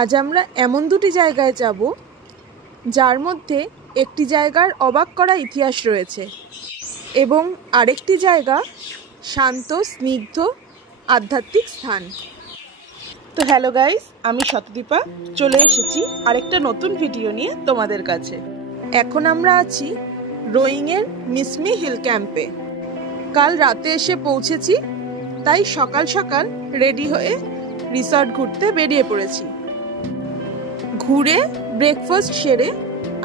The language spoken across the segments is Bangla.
আজ আমরা এমন দুটি জায়গায় যাব যার মধ্যে একটি জায়গার অবাক করা ইতিহাস রয়েছে এবং আরেকটি জায়গা শান্ত স্নিগ্ধ আধ্যাত্মিক স্থান। তো হ্যালো গাইস, আমি শতদীপা চলে এসেছি আরেকটা নতুন ভিডিও নিয়ে তোমাদের কাছে। এখন আমরা আছি রোয়িংয়ের মিসমি হিল ক্যাম্পে। কাল রাতে এসে পৌঁছেছি, তাই সকাল সকাল রেডি হয়ে রিসর্ট ঘুরতে বেরিয়ে পড়েছি। ঘুরে ব্রেকফাস্ট সেরে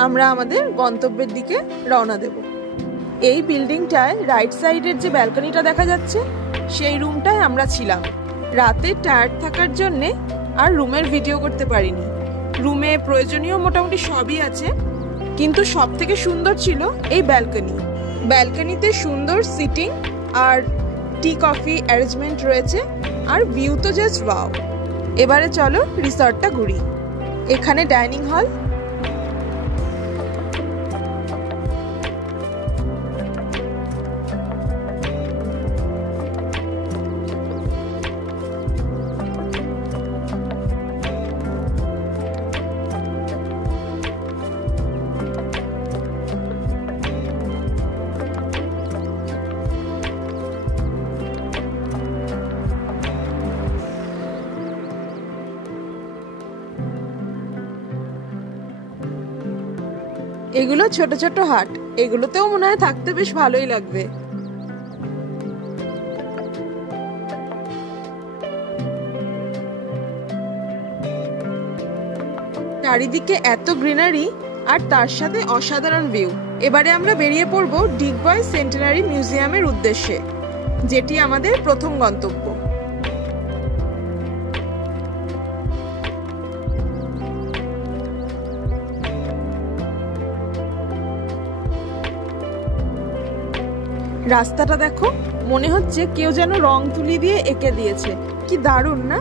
আমরা আমাদের গন্তব্যের দিকে রওনা দেব। এই বিল্ডিংটায় রাইট সাইডের যে ব্যালকনিটা দেখা যাচ্ছে, সেই রুমটায় আমরা ছিলাম। রাতে টায়ার্ড থাকার জন্যে আর রুমের ভিডিও করতে পারিনি। রুমে প্রয়োজনীয় মোটামুটি সবই আছে, কিন্তু সব থেকে সুন্দর ছিল এই ব্যালকনি। ব্যালকনিতে সুন্দর সিটিং আর টি কফি অ্যারেঞ্জমেন্ট রয়েছে, আর ভিউ তো জাস্ট ওয়াও। এবারে চলো রিসর্টটা ঘুরি। এখানে ডাইনিং হল, এগুলো ছোট ছোট হাট। এগুলোতেও মনে হয় থাকতে বেশ ভালোই লাগবে। চারিদিকে এত গ্রিনারি আর তার সাথে অসাধারণ ভিউ। এবারে আমরা বেরিয়ে পড়ব ডিগবয় সেন্টেনারি মিউজিয়ামের উদ্দেশ্যে, যেটি আমাদের প্রথম গন্তব্য। রাস্তাটা দেখো, মনে হচ্ছে কেউ যেন রং তুলি দিয়ে এঁকে দিয়েছে। কি দারুণ না?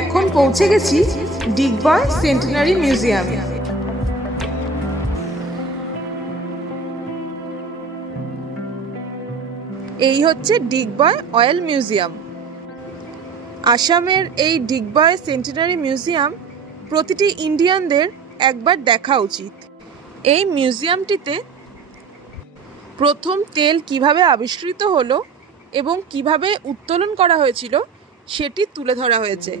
এখন পৌঁছে গেছি ডিগবয় সেন্টেনারি মিউজিয়ামে। এই হচ্ছে ডিগবয় অয়েল মিউজিয়াম। আসামের এই ডিগবয় সেন্টেনারি মিউজিয়াম প্রতিটি ইন্ডিয়ানদের একবার দেখা উচিত। এই মিউজিয়ামটিতে প্রথম তেল কিভাবে আবিষ্কৃত হলো এবং কিভাবে উত্তোলন করা হয়েছিল সেটি তুলে ধরা হয়েছে,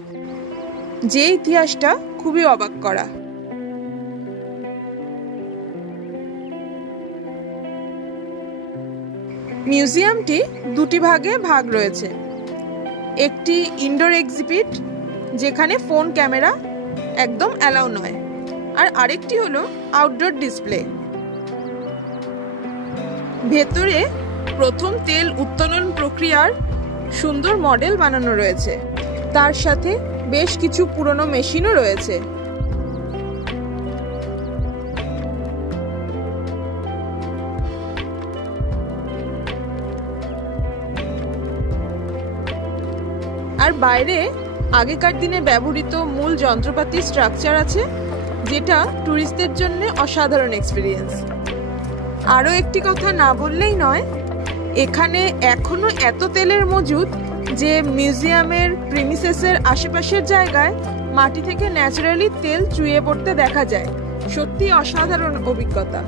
যে ইতিহাসটা খুবই অবাক করা। মিউজিয়ামটি দুটি ভাগে ভাগ রয়েছে। একটি ইনডোর এক্সিবিট, যেখানে ফোন ক্যামেরা একদম অ্যালাউ নয়, আর আরেকটি হলো আউটডোর ডিসপ্লে। ভেতরে প্রথম তেল উত্তোলন প্রক্রিয়ার সুন্দর মডেল বানানো রয়েছে, তার সাথে বেশ কিছু পুরনো মেশিনও রয়েছে। আর বাইরে আগেকার দিনে ব্যবহৃত মূল যন্ত্রপাতির স্ট্রাকচার আছে, যেটা ট্যুরিস্টদের জন্য অসাধারণ এক্সপিরিয়েন্স। আরও একটি কথা না বললেই নয়, এখানে এখনো এত তেলের মজুদ যে মিউজিয়ামের প্রিমিসেসের আশেপাশের জায়গায় মাটি থেকে ন্যাচারালি তেল চুইয়ে পড়তে দেখা যায়। সত্যি অসাধারণ অভিজ্ঞতা।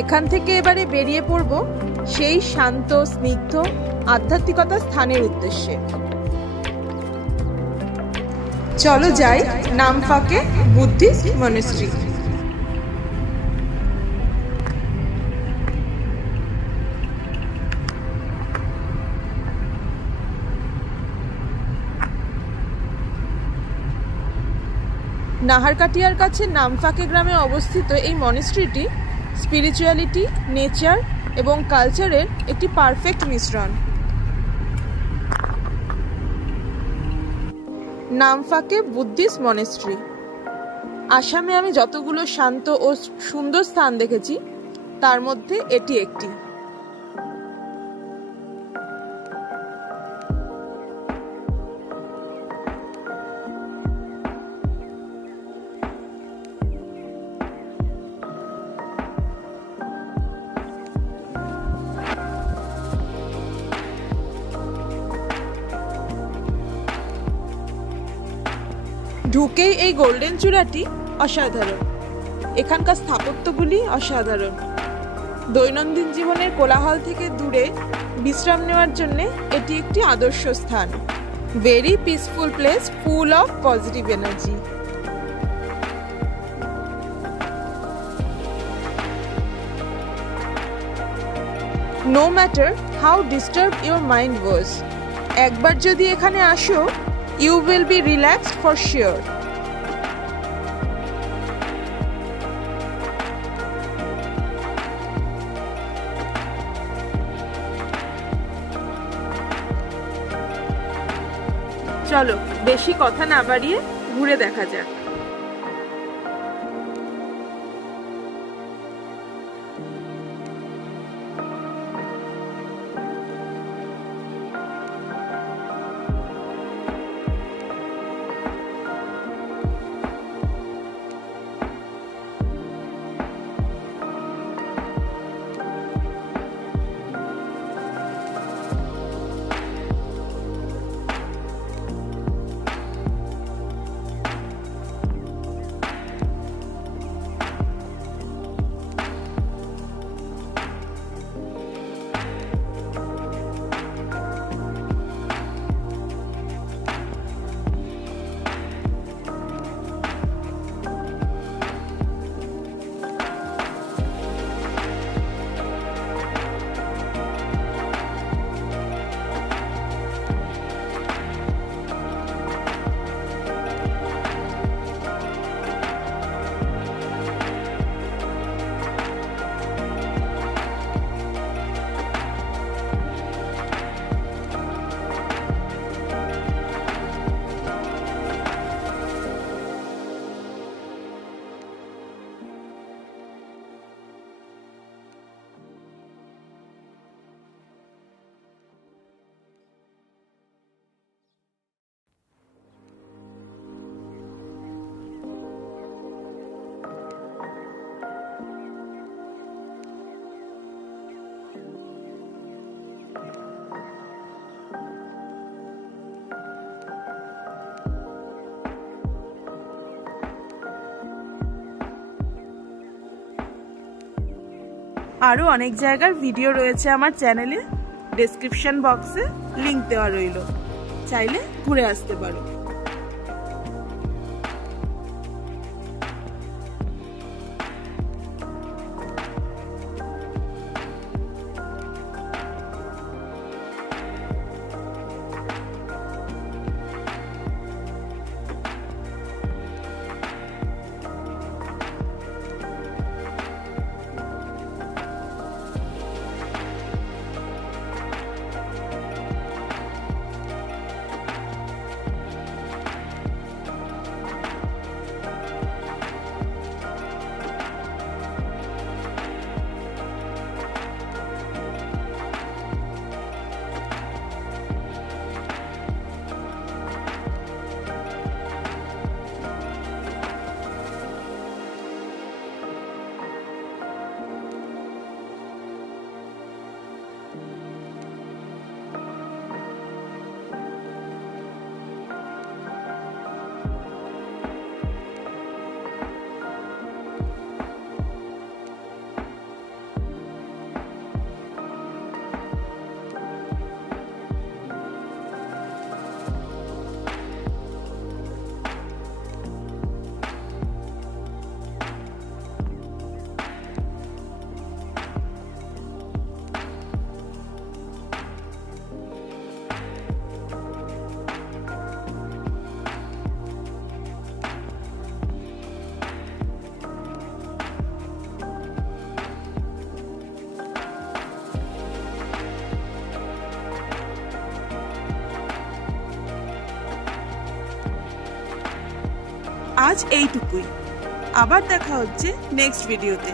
এখান থেকে এবারে বেরিয়ে পড়ব সেই শান্ত স্নিগ্ধ আধ্যাত্মিকতা স্থানের উদ্দেশ্যে। চলো যাই নামফাকে বুদ্ধিস্ট মনেস্ট্রি। নাহারকাটিয়ার কাছে নামফাকে গ্রামে অবস্থিত এই মনেস্ট্রিটি স্পিরিচুয়ালিটি, নেচার এবং কালচারের একটি পারফেক্ট মিশ্রণ। নামফাকে বুদ্ধিস্ট মনেস্ট্রি। আসামে আমি যতগুলো শান্ত ও সুন্দর স্থান দেখেছি তার মধ্যে এটি একটি। ঢুকেই এই গোল্ডেন চূড়াটি অসাধারণ। এখানকার স্থাপত্যগুলি অসাধারণ। দৈনন্দিন জীবনের কোলাহল থেকে দূরে বিশ্রাম নেওয়ার জন্য এটি একটি আদর্শ স্থান। Very peaceful place, full of positive energy. No matter how disturbed your mind was, একবার যদি এখানে আসো, you will be relaxed for sure. চলো বেশি কথা না বাড়িয়ে ঘুরে দেখা যাক। আরও অনেক জায়গার ভিডিও রয়েছে আমার চ্যানেলে, ডেসক্রিপশন বক্সে লিংক দেওয়া রইল, চাইলে ঘুরে আসতে পারো। আজ এইটুকুই। আবার দেখা হচ্ছে নেক্সট ভিডিওতে।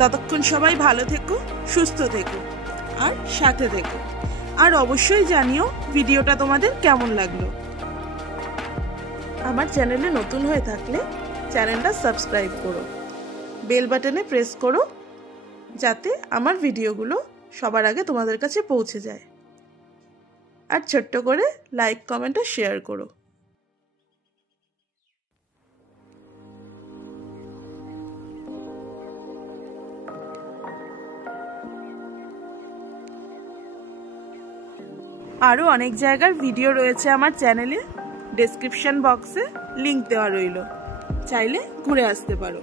ততক্ষণ সবাই ভালো থেকো, সুস্থ থেকো আর সাথে থেকো। আর অবশ্যই জানিও ভিডিওটা তোমাদের কেমন লাগলো। আমার চ্যানেলে নতুন হয়ে থাকলে চ্যানেলটা সাবস্ক্রাইব করো, বেল বাটনে প্রেস করো, যাতে আমার ভিডিওগুলো সবার আগে তোমাদের কাছে পৌঁছে যায়। আর ছোট্ট করে লাইক, কমেন্ট আর শেয়ার করো। আরও অনেক জায়গার ভিডিও রয়েছে আমার চ্যানেলে, ডেসক্রিপশন বক্সে লিংক দেওয়া রইল, চাইলে ঘুরে আসতে পারো।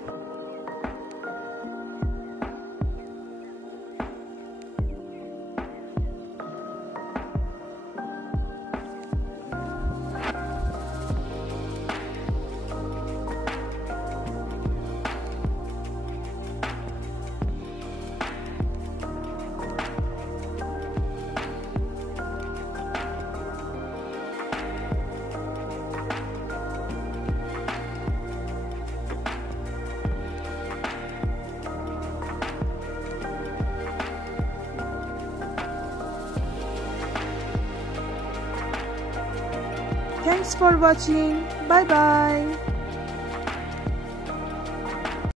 Thanks for watching. Bye bye.